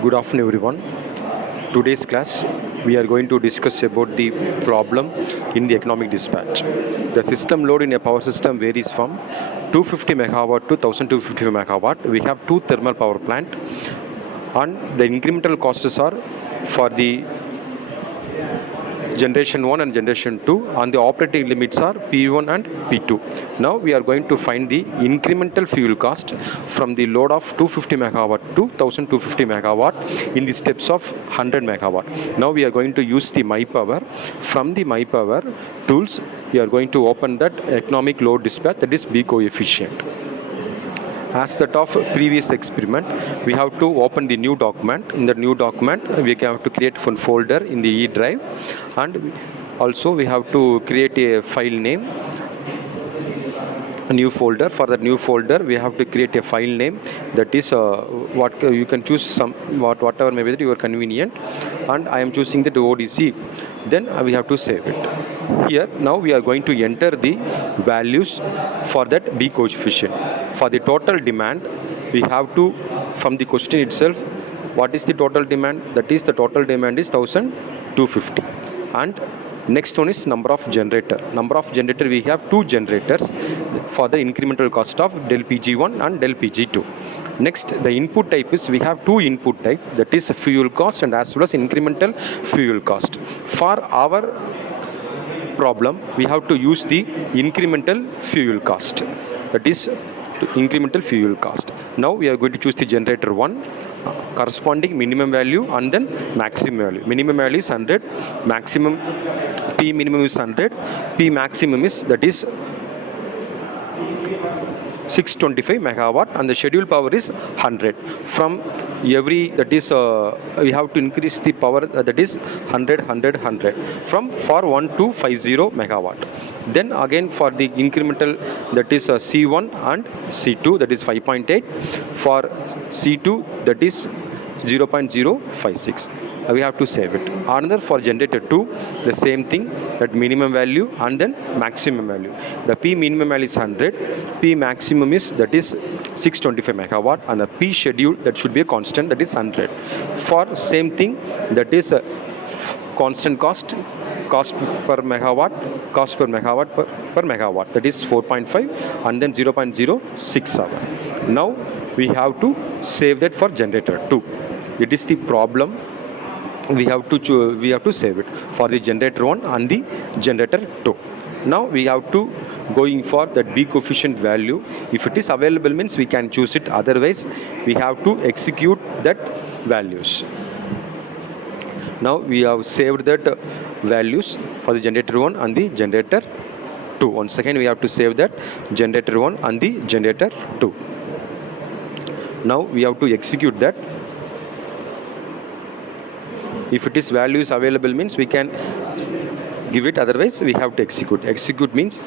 Good afternoon, everyone. Today's class, we are going to discuss about the problem in the economic dispatch. The system load in a power system varies from 250 megawatt to 1250 megawatt. We have two thermal power plant, and the incremental costs are for the generation 1 and generation 2, and the operating limits are P1 and P2. Now we are going to find the incremental fuel cost from the load of 250 megawatt to 1250 megawatt in the steps of 100 megawatt. Now we are going to use the MyPower. From the MyPower tools, we are going to open that economic load dispatch, that is B coefficient. As that of previous experiment, we have to open the new document. In the new document, we have to create one folder in the E drive, and also we have to create a file name, a new folder. For that new folder, we have to create a file name, that is what you can choose whatever may be your convenient, and I am choosing the ODC. Then we have to save it. Here now we are going to enter the values for that B coefficient. For the total demand, we have to, from the question itself, what is the total demand? That is, the total demand is 1250. And next one is number of generator. Number of generator, we have two generators for the incremental cost of del Pg1 and del Pg2. Next, the input type is, we have two input type, that is fuel cost and as well as incremental fuel cost. For our problem, we have to use the incremental fuel cost, that is incremental fuel cost. Now we are going to choose the generator 1, corresponding minimum value and then maximum value. Minimum value is 100, maximum P minimum is 100, P maximum is, that is 625 megawatt, and the scheduled power is 100. From every, that is we have to increase the power, that is 100 from for 1 to 50 megawatt. Then again for the incremental, that is C1 and C2, that is 5.8. For C2, that is 0.056. We have to save it. Another for generator 2, the same thing, that minimum value and then maximum value. The P minimum value is 100, P maximum is, that is 625 megawatt, and the P schedule, that should be a constant, that is 100. For same thing, that is a constant cost per megawatt, per megawatt, that is 4.5 and then 0.067. Now we have to save that for generator 2. It is the problem. We have to save it for the generator 1 and the generator 2. Now we have to going for that B coefficient value. If it is available means we can choose it, otherwise we have to execute that values. Now we have saved that values for the generator 1 and the generator 2. Once again we have to save that generator 1 and the generator 2. Now we have to execute that. If it is values available means we can give it, otherwise we have to execute. Execute means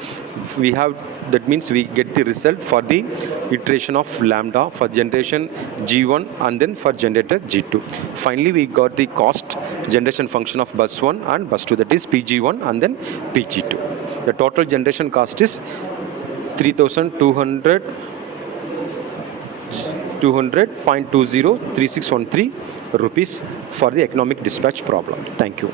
we have, that means we get the result for the iteration of lambda for generation G1 and then for generator G2. Finally we got the cost generation function of bus 1 and bus 2, that is Pg1 and then Pg2. The total generation cost is 3,200.203613 rupees for the economic dispatch problem. Thank you.